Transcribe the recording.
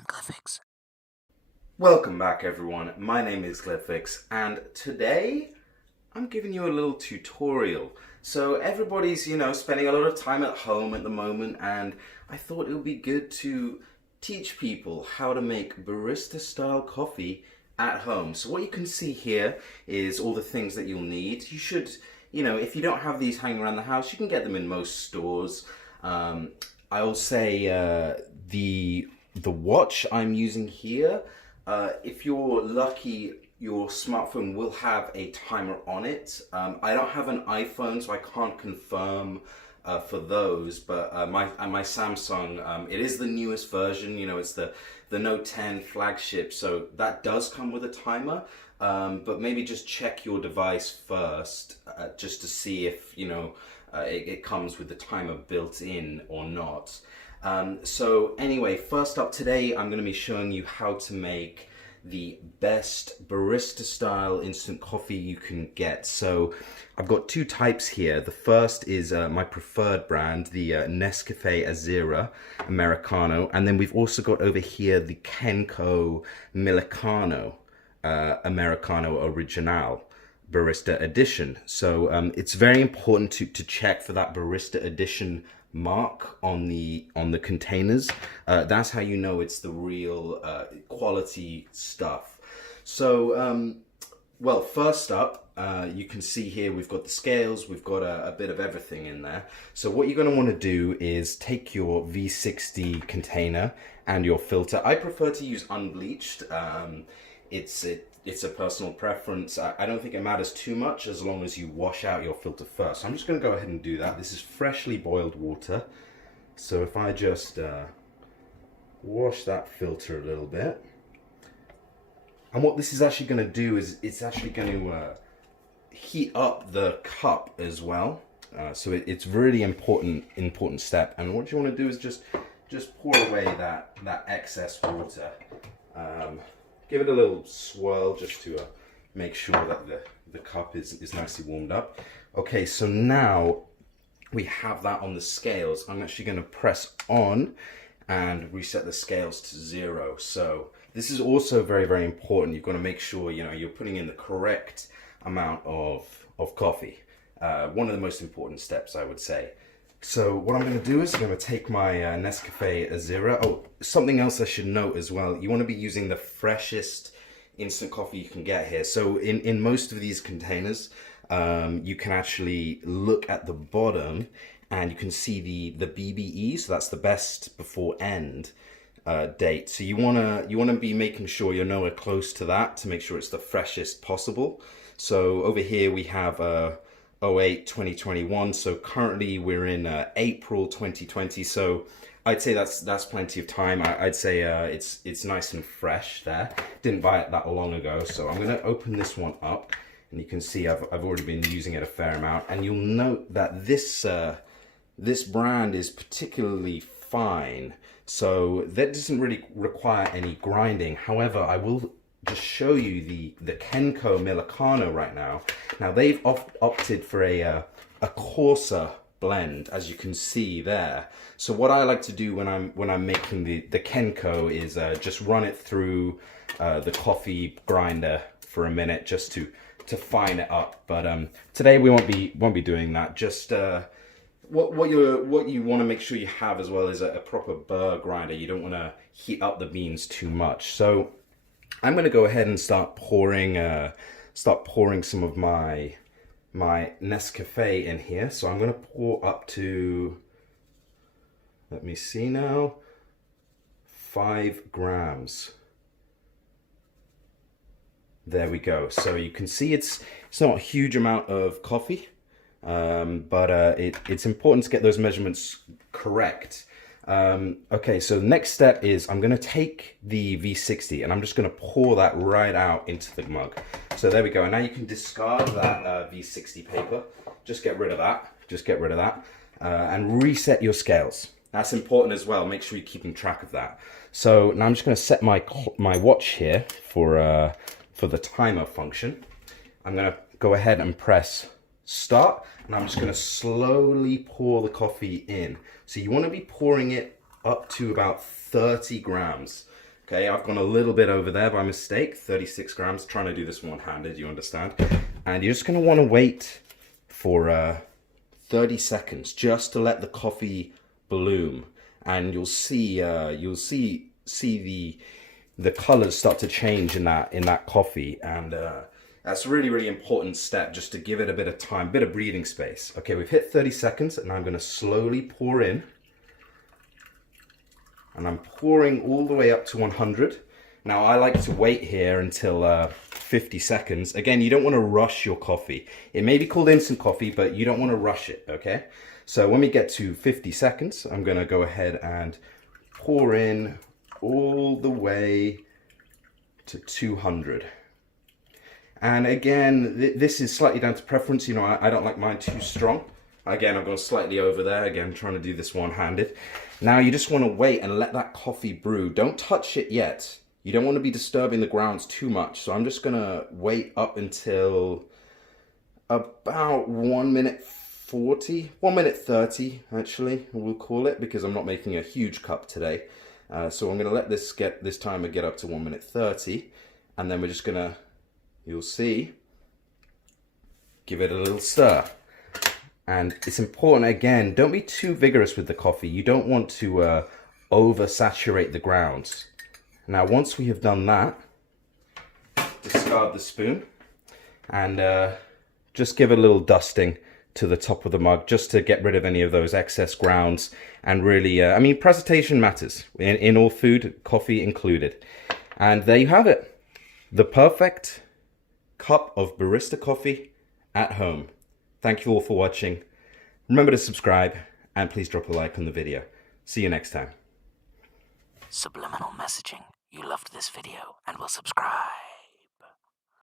I'm Cliffix. Welcome back everyone, my name is Cliffix and today I'm giving you a little tutorial. So everybody's, spending a lot of time at home at the moment and I thought it would be good to teach people how to make barista style coffee at home. So what you can see here is all the things that you'll need. You should, if you don't have these hanging around the house, you can get them in most stores. I'll say the watch I'm using here, if you're lucky, your smartphone will have a timer on it. I don't have an iPhone, so I can't confirm for those, but my Samsung, it is the newest version. It's the Note 10 flagship, so that does come with a timer. But maybe just check your device first, just to see if it comes with the timer built in or not. So anyway, first up today, I'm going to be showing you how to make the best barista style instant coffee you can get. So I've got two types here. The first is my preferred brand, the Nescafe Azera Americano. And then we've also got over here the Kenco Millicano Americano Original Barista Edition. So it's very important to check for that Barista Edition mark on the containers. That's how you know it's the real quality stuff. So well, first up, you can see here we've got the scales, we've got a bit of everything in there. So what you're going to want to do is take your V60 container and your filter. I prefer to use unbleached. It's a personal preference. I don't think it matters too much as long as you wash out your filter first. So I'm just going to go ahead and do that. This is freshly boiled water. So if I just wash that filter a little bit. And what this is actually going to do is it's actually going to heat up the cup as well. So it's really important step. And what you want to do is just pour away that excess water. Give it a little swirl just to make sure that the cup is nicely warmed up. Okay, so now we have that on the scales. I'm actually going to press on and reset the scales to 0. So this is also very, very important. You've got to make sure you're putting in the correct amount of coffee. One of the most important steps, I would say. So what I'm going to do is I'm going to take my Nescafe Azera. Oh, something else I should note as well. You want to be using the freshest instant coffee you can get here. So in most of these containers, you can actually look at the bottom and you can see the BBE. So that's the best before end date. So you wanna be making sure you're nowhere close to that to make sure it's the freshest possible. So over here we have 08 2021, so currently we're in April 2020, so I'd say that's plenty of time. I'd say it's nice and fresh there. Didn't buy it that long ago, so I'm going to open this one up and you can see I've already been using it a fair amount, and you'll note that this brand is particularly fine, so that doesn't really require any grinding. However, I will just show you the Kenco Millicano right now. Now they've opted for a coarser blend, as you can see there. So what I like to do when I'm making the Kenco is just run it through the coffee grinder for a minute just to fine it up. But today we won't be doing that. Just what you want to make sure you have as well is a proper burr grinder. You don't want to heat up the beans too much. So I'm going to go ahead and start pouring some of my Nescafe in here. So I'm going to pour up to, let me see now, 5 grams. There we go. So you can see it's not a huge amount of coffee, but it's important to get those measurements correct. Okay, so the next step is I'm going to take the V60 and I'm just going to pour that right out into the mug. So there we go. And now you can discard that V60 paper. Just get rid of that. And reset your scales. That's important as well. Make sure you're keeping track of that. So now I'm just going to set my watch here for the timer function. I'm going to go ahead and press start, and I'm just going to slowly pour the coffee in. So you want to be pouring it up to about 30 grams. Okay, I've gone a little bit over there by mistake, 36 grams, trying to do this one-handed, you understand? And you're just gonna wanna wait for 30 seconds just to let the coffee bloom. And you'll see the colors start to change in that coffee. And that's a really important step, just to give it a bit of time, bit of breathing space. Okay, we've hit 30 seconds and I'm gonna slowly pour in. And I'm pouring all the way up to 100. Now I like to wait here until 50 seconds. Again, you don't want to rush your coffee. It may be called instant coffee, but you don't want to rush it, okay? So when we get to 50 seconds, I'm gonna go ahead and pour in all the way to 200. And again, this is slightly down to preference. You know, I don't like mine too strong. Again, I've gone slightly over there. Again, trying to do this one-handed. Now you just want to wait and let that coffee brew. Don't touch it yet. You don't want to be disturbing the grounds too much. So I'm just going to wait up until about 1 minute 40, 1 minute 30 actually, we'll call it, because I'm not making a huge cup today. So I'm going to let this timer get up to 1 minute 30. And then we're just going to, you'll see, give it a little stir. And it's important, again, don't be too vigorous with the coffee. You don't want to oversaturate the grounds. Now, once we have done that, discard the spoon and just give it a little dusting to the top of the mug, just to get rid of any of those excess grounds. And really, I mean, presentation matters in all food, coffee included. And there you have it. The perfect cup of barista coffee at home. Thank you all for watching. Remember to subscribe and please drop a like on the video. See you next time. Subliminal messaging. You loved this video and will subscribe.